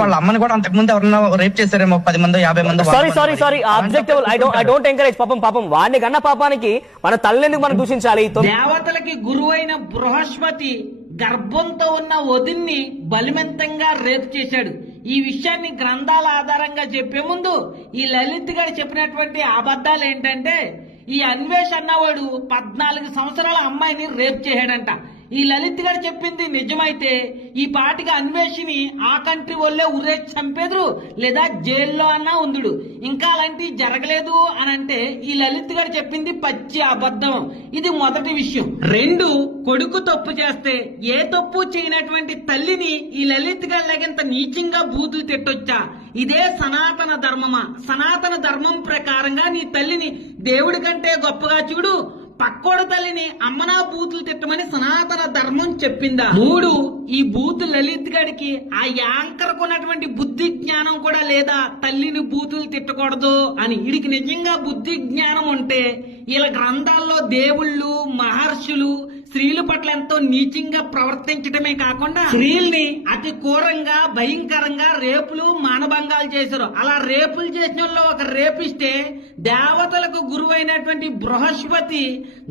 వాళ్ళ అమ్మని కూడా అంతకు ముందు ఎవరన్నా రేప్ చేశారేమో పది మంది యాభై మంది sorry sorry sorry objective I don't I don't encourage పాపం పాపం. వాడిని కన్న పాపానికి మన తల్లిని మనం దూషించాలి? దేవతలకి గురువైన బృహస్పతి గర్భంతో ఉన్న వదిన్ని బలిమెంతంగా రేపు చేశాడు. ఈ విషయాన్ని గ్రంథాల ఆధారంగా చెప్పే ముందు ఈ లలిత్ గారు చెప్పినటువంటి అబద్ధాలు ఏంటంటే ఈ అన్వేష్ అన్నవాడు పద్నాలుగు సంవత్సరాల అమ్మాయిని రేప్ చేశాడంట. ఈ లలిత్ గారు చెప్పింది నిజమైతే ఈ పాటికి అన్వేషిని ఆ కంట్రీ వాళ్ళే ఉరే చంపేదురు లేదా జైల్లో అన్నా ఉందుడు. ఇంకా అలాంటివి జరగలేదు అని అంటే ఈ లలిత్ గారు చెప్పింది పచ్చి అబద్ధం. ఇది మొదటి విషయం. రెండు కొడుకు తప్పు చేస్తే ఏ తప్పు చేయనటువంటి తల్లిని ఈ లలిత్ గారు లగింత నీచంగా బూతులు తిట్టొచ్చా? ఇదే సనాతన ధర్మమా? సనాతన ధర్మం ప్రకారంగా నీ తల్లిని దేవుడి కంటే గొప్పగా చూడు. పక్కోడు తల్లిని అమ్మనా బూతులు తిట్టమని సనాతన ధర్మం చెప్పిందా? మూడు. ఈ బూతు లలిత్ గడికి ఆ యాంకర్ ఉన్నటువంటి బుద్ధి జ్ఞానం కూడా లేదా? తల్లిని బూతులు తిట్టకూడదు అని. వీడికి నిజంగా బుద్ధి జ్ఞానం ఉంటే వీళ్ళ గ్రంథాల్లో దేవుళ్ళు మహర్షులు స్త్రీల పట్ల ఎంతో నీచంగా ప్రవర్తించడమే కాకుండా స్త్రీల్ని అతి ఘోరంగా భయంకరంగా రేపులు మానభంగాలు చేశారు. అలా రేపులు చేసిన ఒక రేపిస్తే దేవతలకు గురువైనటువంటి బృహస్పతి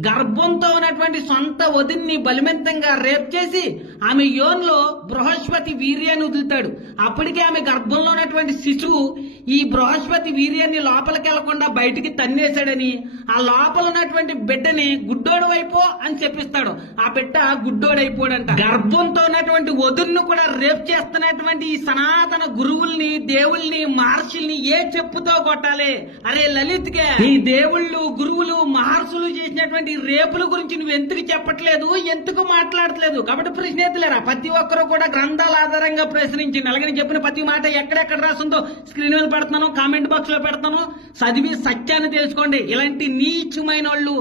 గర్భంతో ఉన్నటువంటి సొంత వదిన్ని బలిమెంతంగా రేప్ చేసి ఆమె యోన్లో బృహస్పతి వీర్యాన్ని వదులుతాడు. అప్పటికే ఆమె గర్భంలో ఉన్నటువంటి శిశువు ఈ బృహస్పతి వీర్యాన్ని లోపలికి వెళ్ళకుండా బయటికి తన్నేశాడని ఆ లోపల ఉన్నటువంటి బిడ్డని గుడ్డోడు వైపో అని చెప్పిస్తాడు. ఆ బిడ్డ గుడ్డోడైపోడంట గర్భంతో ఉన్నటువంటి వదుల్ని కూడా రేప్ చేస్తున్నటువంటి ఈ సనాతన గురువుల్ని దేవుల్ని మహర్షుల్ని ఏ చెప్పుతో కొట్టాలి? అరే లలిత్గా ఈ దేవుళ్ళు గురువులు మహర్షులు చేసినటువంటి రేపుల గురించి నువ్వు ఎందుకు చెప్పట్లేదు? ఎందుకు మాట్లాడట్లేదు? కాబట్టి ప్రశ్నేతులేరా? ప్రతి ఒక్కరూ కూడా గ్రంథాల ఆధారంగా ప్రశ్నించి అలాగే చెప్పిన ప్రతి మాట ఎక్కడెక్కడ రాస్తుందో స్క్రీన్ మీద పెడతాను కామెంట్ బాక్స్లో పెడతాను చదివి సత్యాన్ని తెలుసుకోండి. ఇలాంటి నీచమైన వాళ్ళు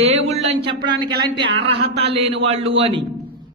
దేవుళ్ళు అని చెప్పడానికి ఎలాంటి అర్హత లేని వాళ్ళు అని.